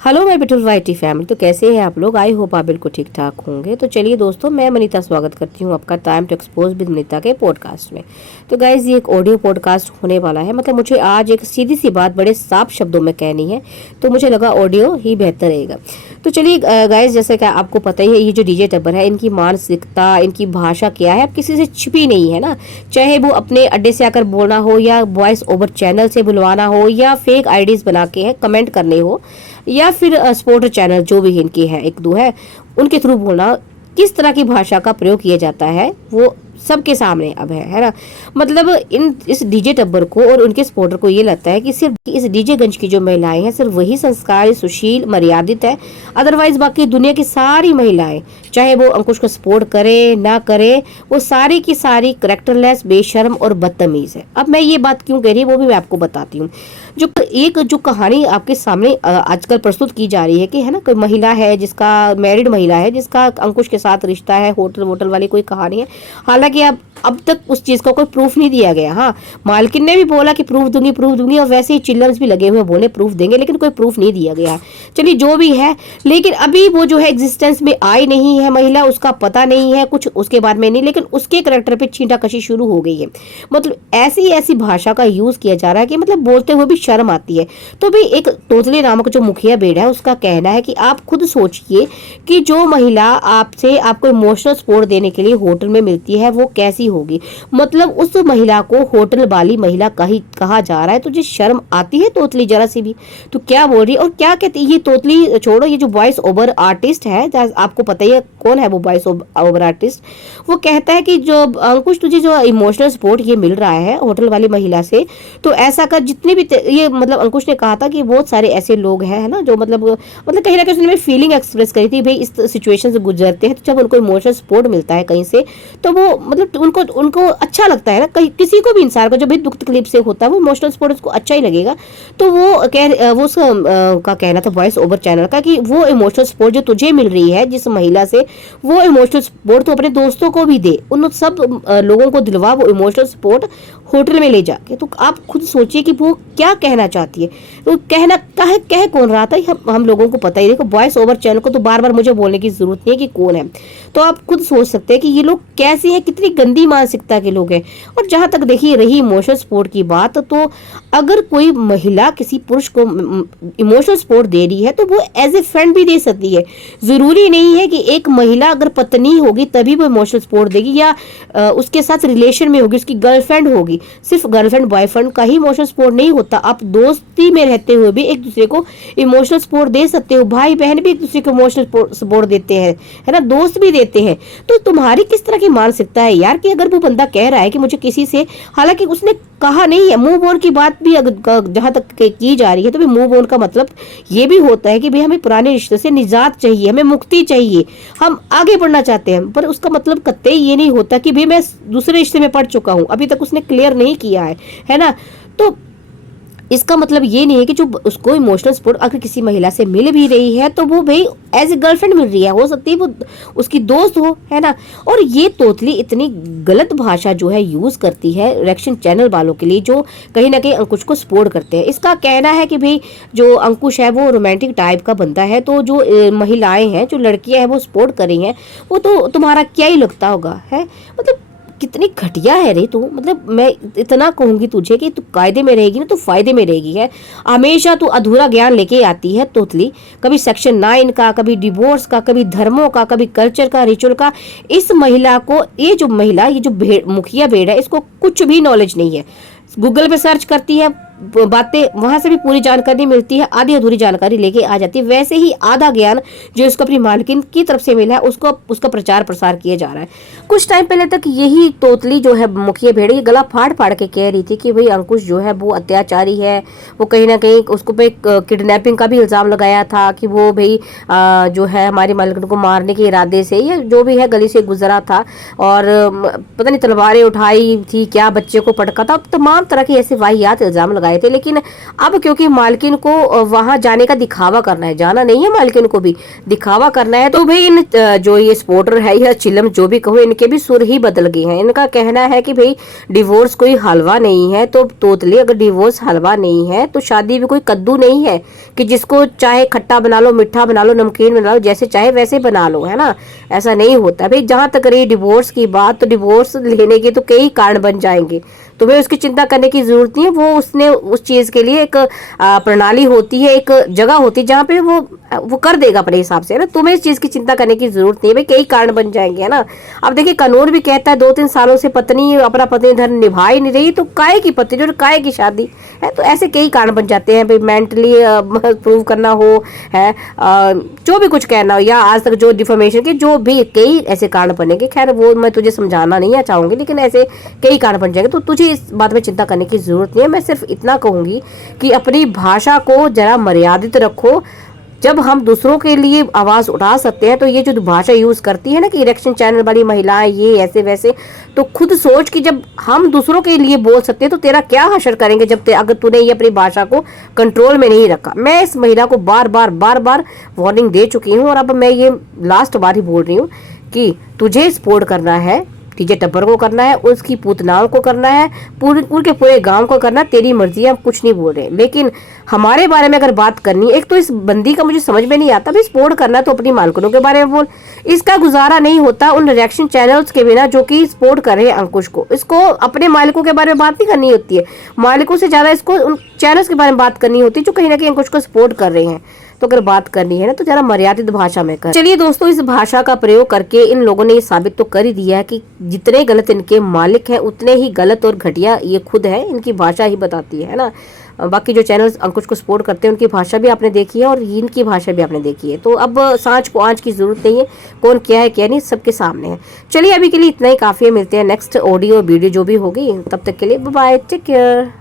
Hello my beautiful whitey family. तो कैसे हैं आप लोग? आई होप आप बिल्कुल ठीक ठाक होंगे। तो चलिए दोस्तों, मैं मनीता स्वागत करती हूँ आपका time to expose with Manita के पॉडकास्ट में। तो गाइज, ये एक ऑडियो पॉडकास्ट होने वाला है। मतलब मुझे आज एक सीधी सी बात बड़े साफ शब्दों में कहनी है, तो मुझे लगा ऑडियो ही बेहतर रहेगा। तो चलिए गाइज, जैसे कि आपको पता ही है, ये जो डीजे टब्बर है, इनकी मानसिकता, इनकी भाषा क्या है, अब किसी से छिपी नहीं है ना। चाहे वो अपने अड्डे से आकर बोलना हो, या वॉइस ओवर चैनल से बुलवाना हो, या फेक आईडीज बना के है कमेंट करने हो, या फिर स्पोर्ट चैनल जो भी इनकी है, एक दो है, उनके थ्रू बोलना, किस तरह की भाषा का प्रयोग किया जाता है वो सबके सामने अब है ना। मतलब इस डीजे टब्बर को और उनके सपोर्टर को ये लगता है कि सिर्फ इस डीजे गंज की जो महिलाएं हैं, सिर्फ वही संस्कारी, सुशील, मर्यादित है। अदरवाइज बाकी दुनिया की सारी महिलाएं, चाहे वो अंकुश को सपोर्ट करे ना करे, वो सारी की सारी करेक्टरलेस, बेशर्म और बदतमीज है। अब मैं ये बात क्यों कह रही हूँ वो भी मैं आपको बताती हूँ। जो कहानी आपके सामने आजकल प्रस्तुत की जा रही है कि है ना, कोई महिला है जिसका, मैरिड महिला है जिसका अंकुश के साथ रिश्ता है, होटल वोटल वाली कोई कहानी है। हालांकि अब तक उस चीज का कोई प्रूफ नहीं दिया गया। हाँ, मालकिन ने भी बोला कि प्रूफ दूंगी, और वैसे ही चिल्लर्स भी लगे हुए बोले प्रूफ देंगे, लेकिन कोई प्रूफ नहीं दिया गया। चलिए जो भी है, लेकिन अभी वो जो है एग्जिस्टेंस में आई नहीं है महिला, उसका पता नहीं है कुछ उसके बाद में नहीं, लेकिन उसके करैक्टर पे छींटाकशी शुरू हो गई है। मतलब ऐसी ऐसी भाषा का यूज किया जा रहा है कि मतलब बोलते हुए भी शर्म आती है। तो भाई, एक तोतले नामक जो मुखिया बेड़ा है, उसका कहना है कि आप खुद सोचिए कि जो महिला आपसे आपको इमोशनल सपोर्ट देने के लिए होटल में मिलती है वो कैसी होगी। मतलब उस महिला को होटल वाली महिला कहा जा रहा है। तुझे शर्म आती है तोतली जरा सी भी? तो क्या बोल रही है और क्या कहती है ये तोतली? छोड़ो, ये जो वॉइस ओवर आर्टिस्ट है, आपको पता ही है कौन है वो वॉइस ओवर आर्टिस्ट। वो कहता है कि जो अंकुश, तुझे जो इमोशनल सपोर्ट ये मिल रहा है होटल वाली महिला से, तो ऐसा कर जितने भी ये, मतलब अंकुश ने कहा था कि बहुत सारे ऐसे लोग हैं, है ना, जो मतलब कहीं ना कहीं उसने फीलिंग एक्सप्रेस करी थी, भाई इस सिचुएशन से गुजरते हैं, तो जब उनको इमोशनल सपोर्ट मिलता है कहीं से, तो वो मतलब उनको अच्छा लगता है ना। किसी को भी इंसान को जब भी दुख तकलीफ से होता है, वो इमोशनल सपोर्ट उसको अच्छा ही लगेगा। तो वो उसका कहना था वॉइस ओवर चैनल का कि वो इमोशनल सपोर्ट जो तुझे मिल रही है जिस महिला से, वो इमोशनल सपोर्ट तो अपने दोस्तों को भी दे, उन सब लोगों को दिलवा वो इमोशनल सपोर्ट होटल में ले जाके। तो आप खुद सोचिए कि वो क्या कहना चाहती है। तो कहना कह कौन रहा था, हम लोगों को पता ही। देखो, वॉइस ओवर चैनल को तो बार बार मुझे बोलने की जरूरत नहीं है कि कौन है। तो आप खुद सोच सकते हैं कि ये लोग कैसे हैं, कितनी गंदी मानसिकता के लोग हैं। और जहां तक देखिए रही इमोशनल सपोर्ट की बात, तो अगर कोई महिला किसी पुरुष को इमोशनल सपोर्ट दे रही है तो वो एज ए फ्रेंड भी दे सकती है। जरूरी नहीं है कि एक महिला अगर पत्नी होगी तभी वो इमोशनल सपोर्ट देगी, या उसके साथ रिलेशन में होगी, उसकी गर्लफ्रेंड होगी। सिर्फ गर्लफ्रेंड बॉयफ्रेंड का ही इमोशनल सपोर्ट नहीं होता। आप दोस्ती में रहते हुए भी एक दूसरे को इमोशनल सपोर्ट दे सकते हो। भाई बहन भी एक दूसरे को इमोशनल सपोर्ट देते हैं, है ना, दोस्त भी देते हैं। तो तुम्हारी किस तरह की मानसिकता है यार, कि अगर वो बंदा कह रहा है कि मुझे किसी से, हालांकि उसने कहा नहीं है, मूव ऑन की बात भी अगर जहां तक की जा रही है, तो मूव ऑन का मतलब ये भी होता है कि भाई हमें पुराने रिश्ते से निजात चाहिए, हमें मुक्ति चाहिए, हम आगे बढ़ना चाहते हैं। पर उसका मतलब कतई ये नहीं होता कि भाई मैं दूसरे रिश्ते में पड़ चुका हूं, अभी तक उसने क्लियर नहीं किया है ना। तो इसका मतलब ये नहीं है कि जो उसको इमोशनल सपोर्ट अगर किसी महिला से मिल भी रही है तो वो भाई एज ए गर्लफ्रेंड मिल रही है, हो सकती है वो उसकी दोस्त हो, है ना। और ये तोतली इतनी गलत भाषा जो है यूज करती है रिएक्शन चैनल वालों के लिए, जो कहीं ना कहीं अंकुश को सपोर्ट करते हैं। इसका कहना है कि भाई जो अंकुश है वो रोमांटिक टाइप का बंदा है, तो जो महिलाएं हैं, जो लड़कियां हैं वो सपोर्ट कर रही हैं, वो तो तुम्हारा क्या ही लगता होगा, है। मतलब कितनी घटिया है रे तू। मतलब मैं इतना कहूंगी तुझे कि तू कायदे में रहेगी ना तो फायदे में रहेगी, है। हमेशा तू अधूरा ज्ञान लेके आती है तोतली, कभी सेक्शन 9 का, कभी डिवोर्स का, कभी धर्मों का, कभी कल्चर का, रिचुअल का। इस महिला को, ये जो मुखिया भेड़ है, इसको कुछ भी नॉलेज नहीं है। गूगल पे सर्च करती है बातें, वहां से भी पूरी जानकारी मिलती है, आधी अधूरी जानकारी लेके आ जाती है। वैसे ही आधा ज्ञान जो इसको अपनी मालकिन की तरफ से मिला है उसका प्रचार प्रसार किया जा रहा है। कुछ टाइम पहले तक यही तोतली जो है मुखिया भेड़, ये गला फाड़ फाड़ के कह रही थी कि भाई अंकुश जो है वो अत्याचारी है, वो कहीं ना कहीं उसको पे किडनैपिंग का भी इल्जाम लगाया था कि वो भाई जो है हमारी मालकिन को मारने के इरादे से, या जो भी है गली से गुजरा था, और पता नहीं तलवारें उठाई थी क्या, बच्चे को पटका था, तमाम तरह के ऐसे वाहियात इल्जाम लगाए थे, लेकिन अब क्योंकि मालकिन को वहां जाने का दिखावा करना है, जाना नहीं है मालकिन को भी दिखावा करना है, तो भाई इन जो ये स्पोर्टर है या चिलम जो भी कहो, इनके भी सुर ही बदल गए हैं। इनका कहना है कि भाई डिवोर्स कोई हलवा नहीं है। तो तोतली, अगर डिवोर्स हलवा नहीं है तो शादी भी कोई कद्दू नहीं है कि जिसको चाहे खट्टा बना लो, मीठा बना लो, नमकीन बना लो, जैसे चाहे वैसे बना लो, है ना। ऐसा नहीं होता भाई। जहां तक रही डिवोर्स की बात, तो डिवोर्स लेने के तो कई कारण बन जाएंगे, तुम्हें उसकी चिंता करने की जरूरत नहीं है। वो उसने उस चीज के लिए एक प्रणाली होती है, एक जगह होती है जहाँ पे वो कर देगा अपने हिसाब से, है ना। तुम्हें इस चीज की चिंता करने की जरूरत नहीं है भाई, कई कारण बन जाएंगे, है ना। अब देखिए कानून भी कहता है 2-3 सालों से पत्नी अपना पत्नी धर्म निभा ही नहीं रही तो काहे की पत्नी और काहे की शादी, है। तो ऐसे कई कारण बन जाते हैं भाई, मेंटली प्रूव करना हो, है जो भी कुछ कहना हो, या आज तक जो डिफॉर्मेशन के जो भी कई ऐसे कारण बनेंगे। खैर वो मैं तुझे समझाना नहीं चाहूंगी, लेकिन ऐसे कई कारण बन जाएंगे, तो तुझे इस बात में चिंता करने की जरूरत नहीं है। मैं सिर्फ इतना कहूंगी कि अपनी भाषा को जरा मर्यादित रखो। जब हम दूसरों के लिए आवाज उठा सकते हैं, तो ये जो भाषा यूज करती है ना कि इलेक्शन चैनल वाली महिलाएं ये ऐसे वैसे, तो खुद सोच कि जब हम दूसरों के लिए बोल सकते हैं तो तेरा क्या हशर करेंगे जब अगर तूने ये अपनी भाषा को कंट्रोल में नहीं रखा। मैं इस महिला को बार बार वार्निंग दे चुकी हूँ, और अब मैं ये लास्ट बार ही बोल रही हूँ कि तुझे सपोर्ट करना है, डीजे टब्बर को करना है, उसकी पूतनाओं को करना है, पूरे गांव को करना है, तेरी मर्जी है, हम कुछ नहीं बोल रहे। लेकिन हमारे बारे में अगर बात करनी है, एक तो इस बंदी का मुझे समझ में नहीं आता भाई, सपोर्ट करना तो अपनी मालकिनों के बारे में बोल। इसका गुजारा नहीं होता उन रिएक्शन चैनल्स के बिना जो कि सपोर्ट कर रहे हैं अंकुश को। इसको अपने मालिकों के बारे में बात नहीं करनी होती है, मालिकों से ज्यादा इसको उन चैनल्स के बारे में बात करनी होती है जो कहीं ना कहीं अंकुश को सपोर्ट कर रहे हैं। तो अगर बात करनी है ना तो जरा मर्यादित भाषा में कर। चलिए दोस्तों, इस भाषा का प्रयोग करके इन लोगों ने ये साबित तो कर ही दिया है कि जितने गलत इनके मालिक हैं उतने ही गलत और घटिया ये खुद है। इनकी भाषा ही बताती है ना। बाकी जो चैनल्स अंकुश को सपोर्ट करते हैं उनकी भाषा भी आपने देखी है और इनकी भाषा भी आपने देखी है। तो अब सांच को आंच की जरूरत नहीं है, कौन क्या है क्या नहीं सबके सामने है। चलिए अभी के लिए इतना ही काफी है, मिलते हैं नेक्स्ट ऑडियो वीडियो जो भी होगी, तब तक के लिए बाय बाय, टेक केयर।